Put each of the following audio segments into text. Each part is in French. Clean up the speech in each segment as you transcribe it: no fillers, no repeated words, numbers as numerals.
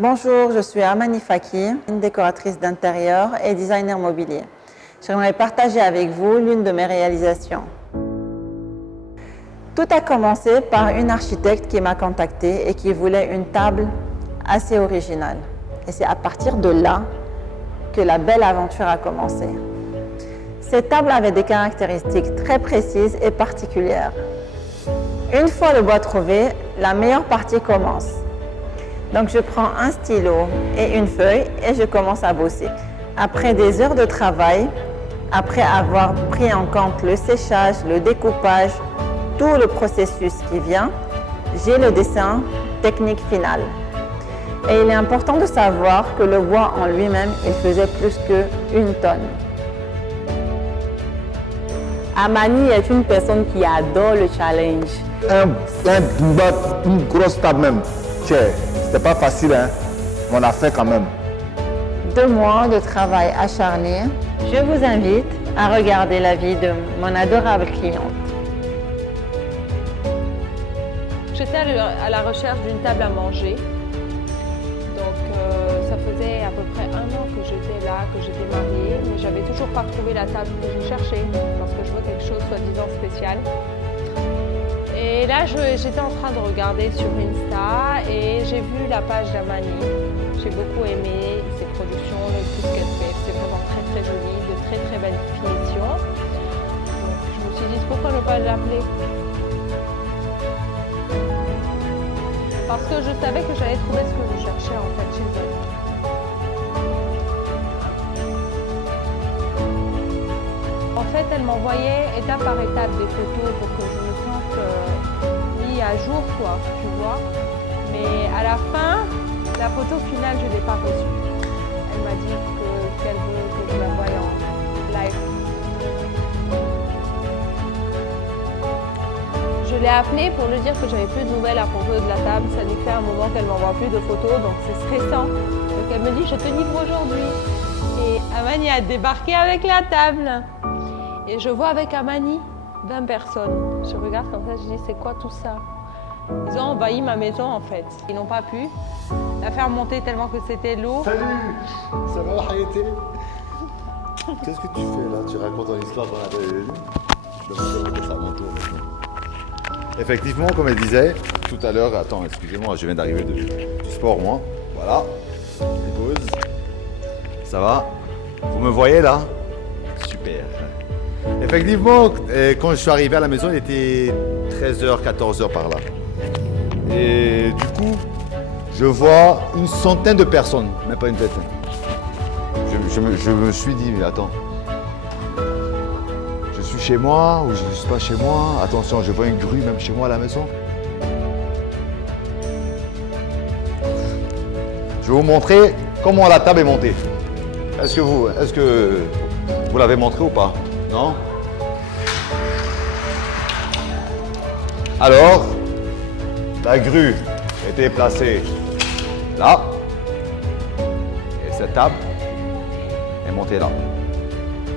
Bonjour, je suis Amani Faki, une décoratrice d'intérieur et designer mobilier. J'aimerais partager avec vous l'une de mes réalisations. Tout a commencé par une architecte qui m'a contactée et qui voulait une table assez originale. Et c'est à partir de là que la belle aventure a commencé. Cette table avait des caractéristiques très précises et particulières. Une fois le bois trouvé, la meilleure partie commence. Donc je prends un stylo et une feuille et je commence à bosser. Après des heures de travail, après avoir pris en compte le séchage, le découpage, tout le processus qui vient, j'ai le dessin technique final. Et il est important de savoir que le bois en lui-même, il faisait plus qu'une tonne. Amani est une personne qui adore le challenge. Une grosse table même. C'était pas facile, hein. On a fait quand même. 2 mois de travail acharné. Je vous invite à regarder la vie de mon adorable cliente. J'étais à la recherche d'une table à manger. Donc ça faisait à peu près 1 an que j'étais là, que j'étais mariée, mais j'avais toujours pas trouvé la table que je cherchais parce que je veux quelque chose soi-disant spécial. Et là, j'étais en train de regarder sur Insta et j'ai vu la page d'Amani. J'ai beaucoup aimé ses productions, tout ce qu'elle fait. C'est vraiment très très joli, de très très belles finitions. Donc je me suis dit pourquoi ne pas l'appeler? Parce que je savais que j'allais trouver ce que je cherchais en fait chez elle. En fait, elle m'envoyait étape par étape des photos pour que je me sente mis à jour, quoi, tu vois. Mais à la fin, la photo finale, je ne l'ai pas reçue. Elle m'a dit qu'elle veut que je la voie en live. Je l'ai appelée pour lui dire que j'avais plus de nouvelles à propos de la table. Ça lui fait un moment qu'elle m'envoie plus de photos, donc c'est stressant. Donc elle me dit, je te livre aujourd'hui. Et Amani a débarqué avec la table. Et je vois avec Amani 20 personnes. Je regarde comme ça, je dis, c'est quoi tout ça? Ils ont envahi ma maison en fait. Ils n'ont pas pu la faire monter tellement que c'était lourd. Salut, ça va Hayete? Qu'est-ce que tu fais là? Tu racontes ton histoire dans la télé? Je vais mettre ça à mon tour maintenant. Effectivement, comme elle disait tout à l'heure, attends, excusez-moi, je viens d'arriver du sport moi. Voilà, je pose. Ça va? Vous me voyez là? Super. Effectivement, quand je suis arrivé à la maison, il était 13h, 14h par là. Et du coup, je vois une centaine de personnes, même pas une vingtaine. Je me suis dit, mais attends, je suis chez moi ou je ne suis pas chez moi? Attention, je vois une grue même chez moi à la maison. Je vais vous montrer comment la table est montée. Est-ce que vous l'avez montré ou pas? Non? Alors, la grue était placée là. Et cette table est montée là.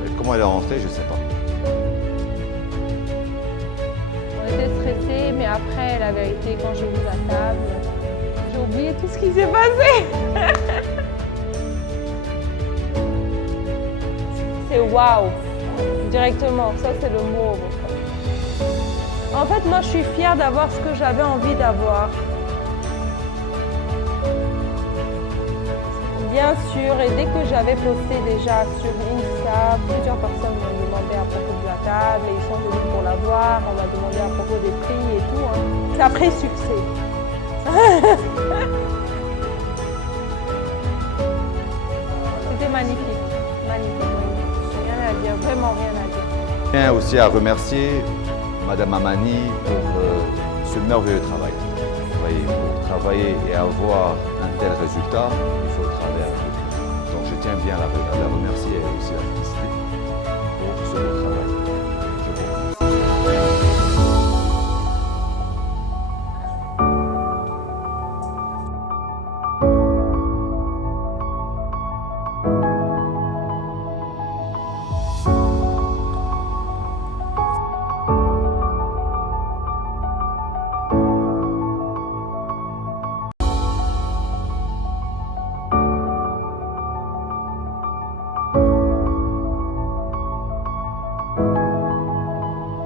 Mais comment elle est rentrée, je ne sais pas. On était stressés, mais après, la vérité, quand j'ai vu la table, j'ai oublié tout ce qui s'est passé. C'est waouh, directement, ça c'est le mot. En fait, moi je suis fière d'avoir ce que j'avais envie d'avoir. Bien sûr, et dès que j'avais posté déjà sur Insta, plusieurs personnes m'ont demandé à propos de la table et ils sont venus pour la voir. On m'a demandé à propos des prix et tout. Hein. Ça a pris succès. C'était magnifique, magnifique. Rien à dire, vraiment rien à dire. Je tiens aussi à remercier Madame Amani pour ce merveilleux travail. Pour travailler et avoir un tel résultat, il faut travailler avec eux. Donc je tiens bien à la remercier et aussi à la féliciter.